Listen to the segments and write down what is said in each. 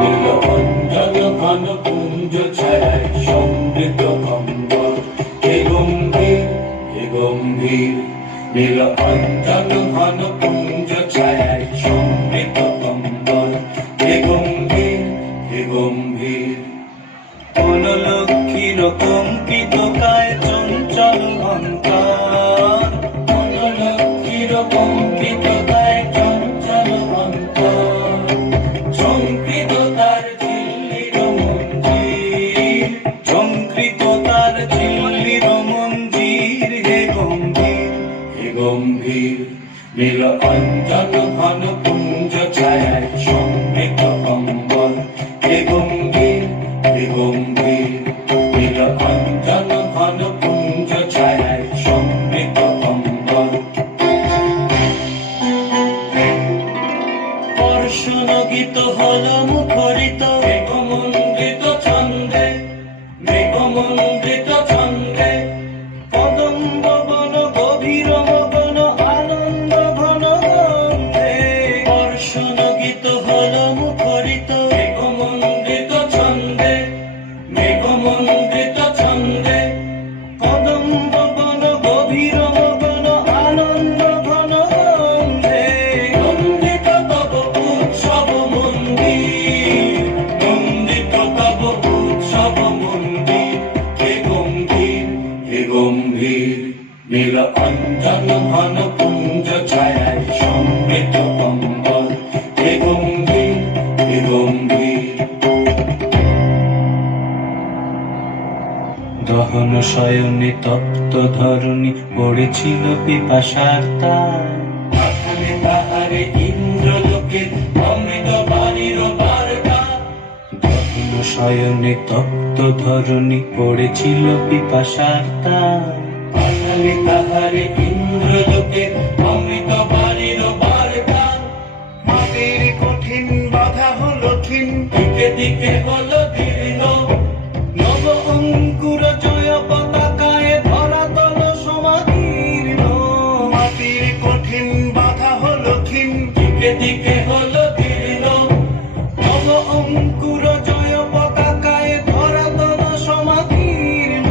নীলকণ্ঠন ঘন কুঞ্জ ছায়ায় সমৃদ্ধ কম্বল হে গম্ভীর হে গম্ভীর। নীলকণ্ঠন ঘন কুঞ্জ ছায়ায় সমৃদ্ধ কম্বল হে গম্ভীর হে গম্ভীর। বনলক্ষ্মীর কম্পিত কায় চঞ্চল অন্তর, বনলক্ষ্মীর কম্পিত কায় চঞ্চল অন্তর। ঝঙ্কৃত তার ঝিল্লির মঞ্জির, ঝঙ্কৃত তার ঝিল্লির মঞ্জির হে গম্ভীর হে গম্ভীর। নীলকণ্ঠন ঘন কুঞ্জ ছায়ায় সমৃদ্ধ কম্বল হে গম্ভীর হে গম্ভীর। নীলকণ্ঠন ঘন কুঞ্জ ছায়ায় সমৃদ্ধ কম্বল। বর্ষণগীত হল মুখরিত মেঘমণ্ডিত ছন্দে, মেঘমণ্ডিত ছন্দে। কদম্ব বন গভীর মগন আনন্দ ঘন গন্ধে। বর্ষণগীত হল মুখরিত মেঘমণ্ডিত ছন্দে, মেঘমণ্ডিত ছন্দে। কদম্ব বন গভীর মগন আনন্দ ঘন গন্ধে। নন্দিত তব উৎসব মন্দির, নন্দিত তব উৎসব মন্দির হে গম্ভীর হে গম্ভীর। নীলকণ্ঠন ঘন কুঞ্জ ছায়ায় সমৃদ্ধ কম্বল হে গম্ভীর হে গম্ভীর। দহন শয়নে তপ্ত ধরণী পড়েছিল পিপাসার তার। পাঠালে তাহারে ইন্দ্রলোকের অমৃত বাণীর বার্তা। দহন শয়নে তপ্ত ধরণী পড়েছিল পিপাসার তার। পাঠালে তাহারে ইন্দ্রলোকের অমৃত বাণীর বার্তা। মাটির কঠিন বাধা হলো ক্ষীণ, দিকে দিকে হলো দীর্ণ, নব অঙ্কুর জয় পতাকায় ধরাতল সমাদীর্ণ। মাটির কঠিন বাধা হলো ক্ষীণ, দিকে দিকে হলো দীর্ণ। নব অঙ্কুর জয় পতাকায় ধরাতল সমাদীর্ণ।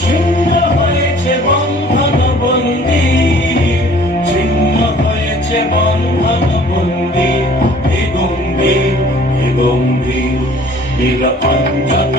ছিন্ন হয়েছে বন্ধন বন্দির, ছিন্ন হয়েছে বন্ধন বন্দির হে গম্ভীর হে গম্ভীর। নীলকণ্ঠন